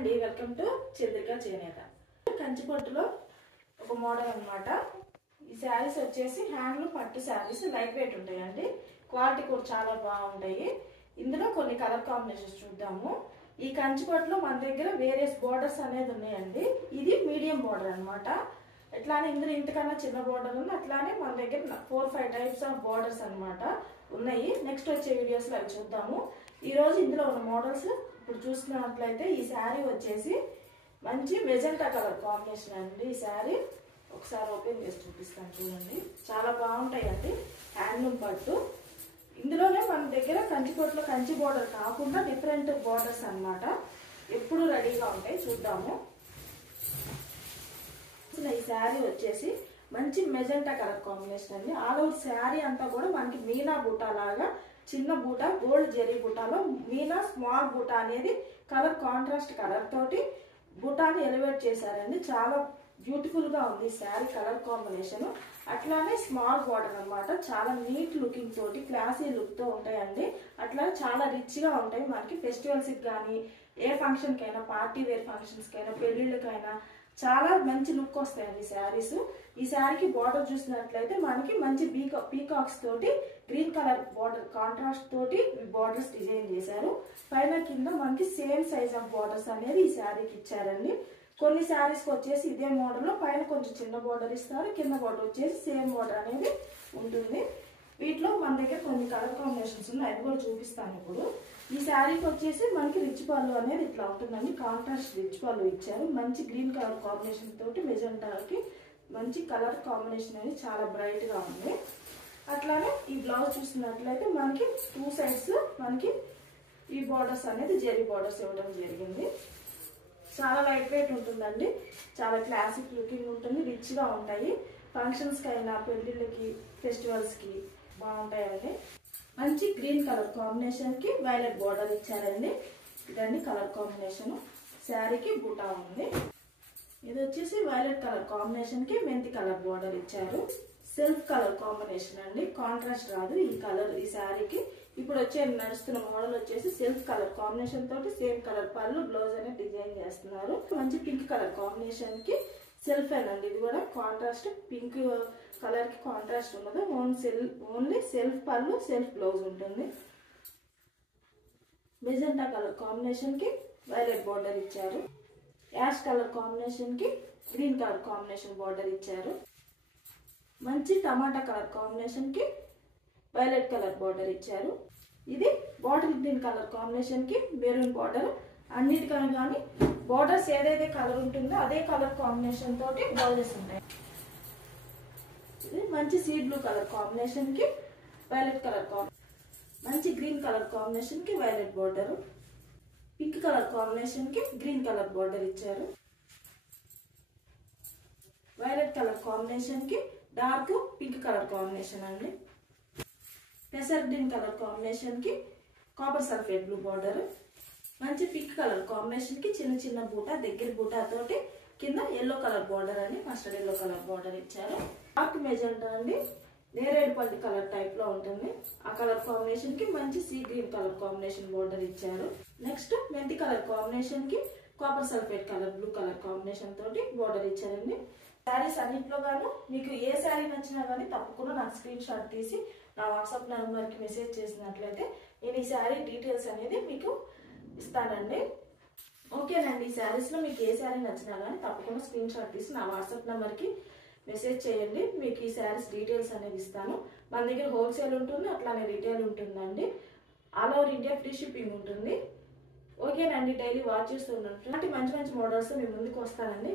అండి, welcome to Chandrika చేనేత. కంచిపట్టులో ఒక మోడల్ అన్నమాట. ఈ శారీస్ వచ్చేసి హ్యాండ్లూమ్ పట్టు శారీస్, లైట్ వెయిట్ ఉంటాయండి. క్వాలిటీ కూడా చాలా బాగుంటాయి. ఇందులో కొన్ని కలర్ కాంబినేషన్స్ చూద్దాము. ఈ కంచిపట్టులో మన దగ్గర వేరియస్ బోర్డర్స్ అనేది ఉన్నాయండి. ఇది మీడియం బోర్డర్ అన్నమాట. ఎట్లానే ఇందులో ఇంతకన్నా చిన్న బోర్డర్ ఉంది. అట్లానే మన దగ్గర 4-5 టైప్స్ ఆఫ్ బోర్డర్స్ అన్నమాట ఉన్నాయి. నెక్స్ట్ వచ్చే వీడియోస్లో అవి చూద్దాము. ఈ రోజు ఇందులో ఉన్న మోడల్స్ ఇప్పుడు చూసుకున్నట్లయితే ఈ శారీ వచ్చేసి మంచి మెజెంటా కలర్ కాంబినేషన్ అండి. ఈ శారీ ఒకసారి ఓపెన్ చేసి చూపిస్తాను చూడండి. చాలా బాగుంటాయండి. హ్యాండ్లూమ్ పట్టు. ఇందులోనే మన దగ్గర కంచిపట్టులో కంచి బోర్డర్ కాకుండా డిఫరెంట్ బోర్డర్స్ అన్నమాట ఎప్పుడు రెడీగా ఉంటాయి. చూద్దాము. ఈ శారీ వచ్చేసి మంచి మెజెంటా కలర్ కాంబినేషన్ అండి. ఆల్ ఓవర్ శారీ అంతా కూడా మనకి మీనా బూటా లాగా చిన్న బూటా, గోల్డ్ జెరీ బూటాలో మీనా స్మాల్ బూటా అనేది కలర్ కాంట్రాస్ట్ కలర్ తోటి బూటాని ఎలివేట్ చేశారండి. చాలా బ్యూటిఫుల్ గా ఉంది ఈ శారీ కలర్ కాంబినేషన్. అట్లానే స్మాల్ బార్డర్ అన్నమాట. చాలా నీట్ లుకింగ్ తోటి క్లాసీ లుక్ తో ఉంటాయండి. అట్లానే చాలా రిచ్ గా ఉంటాయి. మనకి ఫెస్టివల్స్ కి కానీ, ఏ ఫంక్షన్ కైనా, పార్టీ వేర్ ఫంక్షన్స్ కైనా, పెళ్లిళ్ళకైనా చాలా మంచి లుక్ వస్తాయండి శారీస్. ఈ శారీకి బార్డర్ చూసినట్లయితే మనకి మంచి పీకాక్స్ తోటి గ్రీన్ కలర్ బార్డర్ కాంట్రాస్ట్ తోటి బార్డర్స్ డిజైన్ చేశారు. పైన కింద మనకి సేమ్ సైజ్ ఆఫ్ బార్డర్స్ అనేది ఈ శారీకి ఇచ్చారండి. కొన్ని శారీస్ కి వచ్చేసి ఇదే మోడల్ లో పైన కొంచెం చిన్న బార్డర్ ఇస్తారు, కింద బార్డర్ వచ్చేసి సేమ్ బార్డర్ అనేది ఉంటుంది. వీటిలో మన దగ్గర కొన్ని కలర్ కాంబినేషన్స్ ఉన్నాయి, అది కూడా చూపిస్తాను ఇప్పుడు. ఈ శారీకి వచ్చేసి మనకి రిచ్ పళ్ళు అనేది ఇట్లా ఉంటుందండి. కాంట్రాస్ట్ రిచ్ పళ్ళు ఇచ్చారు. మంచి గ్రీన్ కలర్ కాంబినేషన్ తోటి మెజెంటాకి మంచి కలర్ కాంబినేషన్ అనేది చాలా బ్రైట్ గా ఉంది. అట్లానే ఈ బ్లౌజ్ చూసినట్లయితే మనకి 2 సైడ్స్ మనకి ఈ బార్డర్స్ అనేది జెరీ బార్డర్స్ ఇవ్వడం జరిగింది. చాలా లైట్ వెయిట్ ఉంటుందండి. చాలా క్లాసిక్ లుకింగ్ ఉంటుంది. రిచ్ గా ఉంటాయి. ఫంక్షన్స్ కి అయినా, పెళ్లిళ్ళకి, ఫెస్టివల్స్ కి బాగుంటాయండి. మంచి గ్రీన్ కలర్ కాంబినేషన్ కి వైలెట్ బార్డర్ ఇచ్చారండి. ఇదండి కలర్ కాంబినేషన్. శారీకి బూటా ఉంది. ఇది వచ్చేసి వైలెట్ కలర్ కాంబినేషన్ కి మెంతి కలర్ బార్డర్ ఇచ్చారు. సెల్ఫ్ కలర్ కాంబినేషన్ అండి. కాంట్రాస్ట్ రాదు ఈ కలర్ ఈ శారీకి. ఇప్పుడు వచ్చే నడుస్తున్న మోడల్ వచ్చేసి సెల్ఫ్ కలర్ కాంబినేషన్ తోటి సేమ్ కలర్ పళ్ళు బ్లౌజ్ అనేది డిజైన్ చేస్తున్నారు. మంచి పింక్ కలర్ కాంబినేషన్ కి సెల్ఫ్ అండి. ఇది కూడా కాంట్రాస్ట్ పింక్ కలర్ కి కాంట్రాస్ట్ ఉండదు. ఓన్లీ సెల్ఫ్ పళ్ళు, సెల్ఫ్ బ్లౌజ్ ఉంటుంది. మెజెంటా కలర్ కాంబినేషన్ కి వైలెట్ బార్డర్ ఇచ్చారు. యాష్ కలర్ కాంబినేషన్ కి గ్రీన్ కలర్ కాంబినేషన్ బార్డర్ ఇచ్చారు. మంచి టమాటా కలర్ కాంబినేషన్ కి వైలెట్ కలర్ బార్డర్ ఇచ్చారు. ఇది బాటిల్ గ్రీన్ కలర్ కాంబినేషన్ కి మెరూన్ బార్డర్. అన్నిటికన్నా కానీ బార్డర్స్ ఏదైతే కలర్ ఉంటుందో అదే కలర్ కాంబినేషన్ తోటి బ్లౌజెస్ ఉంటాయి. ఇది మంచి సీ బ్లూ కలర్ కాంబినేషన్ కి వైలెట్ కలర్ మంచి గ్రీన్ కలర్ కాంబినేషన్ కి violet border. Pink colour combination కి గ్రీన్ కలర్ బార్డర్ ఇచ్చారు. వైలెట్ కలర్ కాంబినేషన్ కి డార్క్ పింక్ కలర్ కాంబినేషన్ అండి. పెసర్ గ్రీన్ కలర్ కాంబినేషన్ కి కాపర్ సల్ఫేట్ బ్లూ బార్డర్. మంచి pink colour combination కి చిన్న చిన్న బూటా, దగ్గర బూటా తోటి కింద ఎల్లో కలర్ బార్డర్ అని మస్టర్డ్ ఎల్లో కలర్ బార్డర్ ఇచ్చారు. డార్క్ మెజెంటా అండి. నేరేడు పల్లి కలర్ టైప్ లో ఉంటుంది. ఆ కలర్ కాంబినేషన్ కి మంచి sea green colour combination border ఇచ్చారు. నెక్స్ట్ మెంతి కలర్ కాంబినేషన్ కి copper sulphate colour blue colour combination తోటి బార్డర్ ఇచ్చారండి. శారీస్ అన్నింటిలో గాను మీకు ఏ శారీ నచ్చినా కానీ తప్పకుండా నాకు స్క్రీన్ షాట్ తీసి నా వాట్సాప్ నెంబర్కి మెసేజ్ చేసినట్లయితే నేను ఈ శారీ డీటెయిల్స్ అనేది మీకు ఇస్తానండి. ఓకేనండి. ఈ శారీస్లో మీకు ఏ శారీ నచ్చినా కానీ తప్పకుండా స్క్రీన్ షాట్ తీసి నా వాట్సాప్ నెంబర్కి మెసేజ్ చేయండి. మీకు ఈ శారీస్ డీటెయిల్స్ అనేది ఇస్తాను. మన దగ్గర హోల్సేల్ ఉంటుంది, అట్లానే రీటైల్ ఉంటుందండి. All over India free shipping ఉంటుంది. ఓకేనండి. డైలీ వాచ్ చేస్తూ ఉన్నట్టు మంచి మంచి మోడల్స్ మీ ముందుకు వస్తానండి.